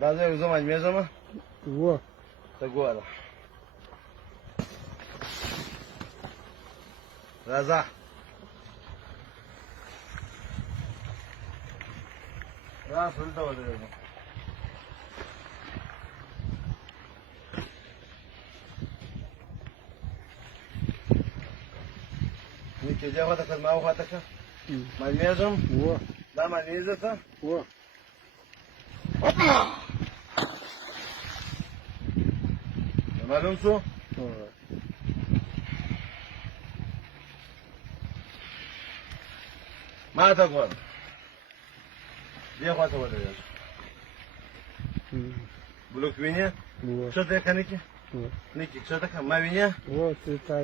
دا ځای زما مېزمه و ته ګوره راځه راشه دلته ودرېږه نیکې دې خواته کړه ما خواته کړه ما مېزم و دا ما مېزه ته و معلوم شو ما ته ګوره دې خواته ودرېږه بلوک وینې څه دی که نیکې نیکې څه ده که ما وینې و ته تا